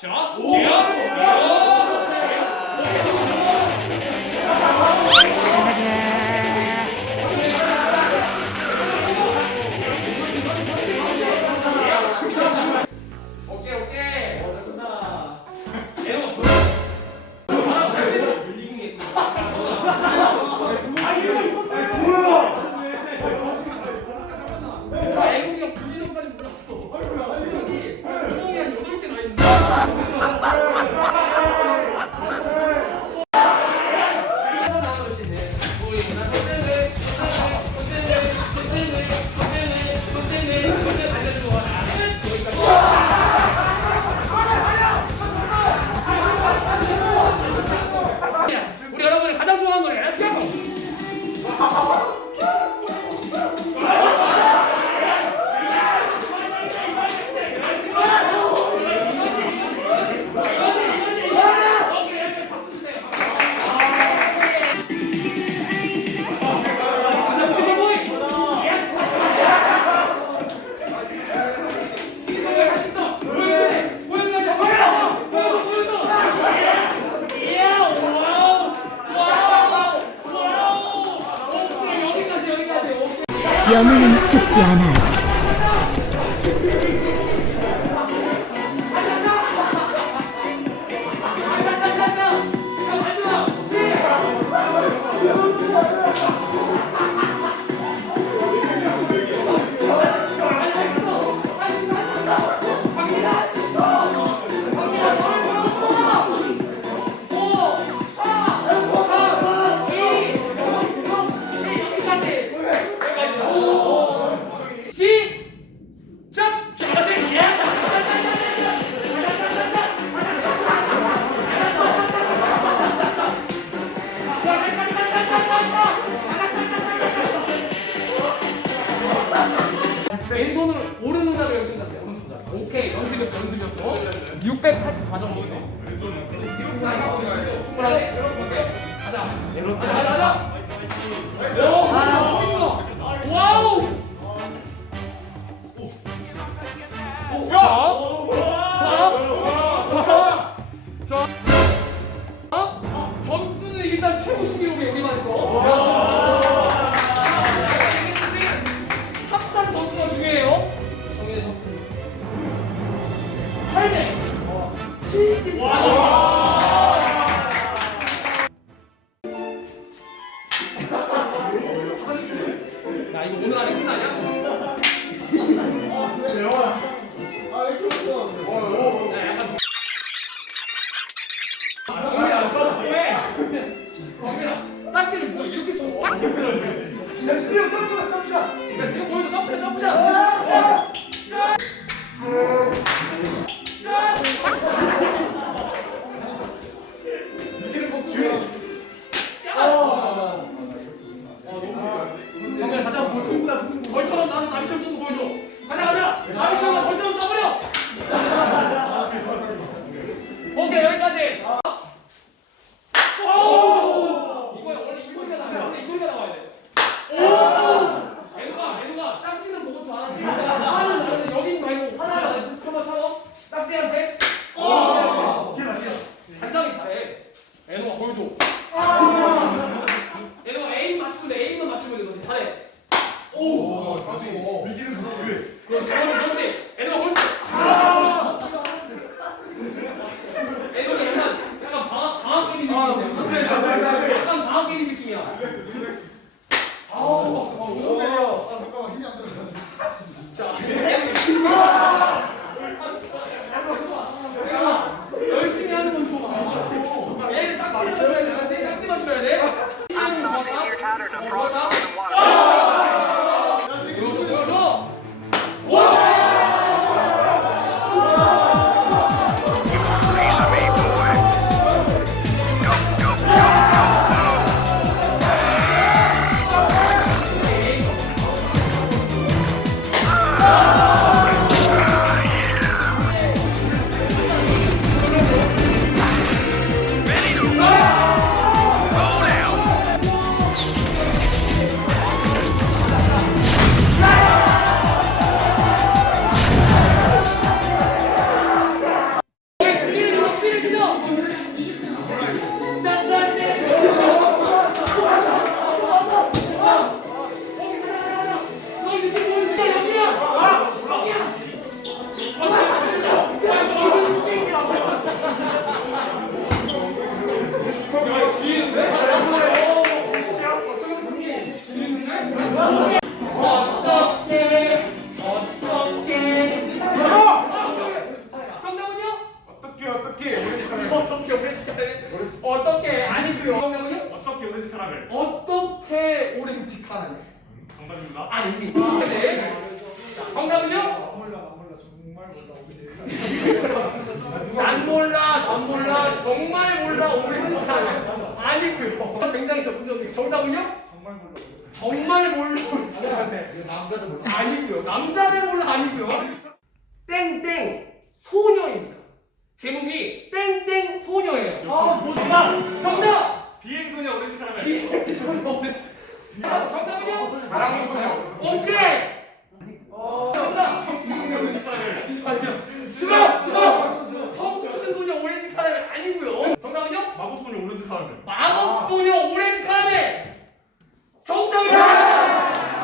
자, 오! 영혼은 죽지 않아요. 왼손으로 오른손으로 연습한대요. 오른손으로. 오케이 연습했어 연습했어. 684점이에요. 충분하네. 오케이 가자. 가자 가자. 가자. 오, 아, 와우. 야. 점수는 일단 최고 11호에 കുറച്ചും 네. 어떻게 오랜 직하느냐? 정답입니다. 아닙니다. 아, 네. 정답은요? 아, 몰라 몰라 정말 몰라 오렌지. 안 몰라, 안 몰라, 정말 몰라, 오랜 직하는 아니고요. 굉장히 적극적이에요. 정답은요? 정말 몰라. 정말 몰라, 오랜 직하는 이거 남자도 몰라. 아니고요. 남자를 몰라 아니고요. 땡땡 소녀입니다. 제목이 땡땡 소녀예요. 아, 뭐지? 소녀. 오케이. 정답. 오렌지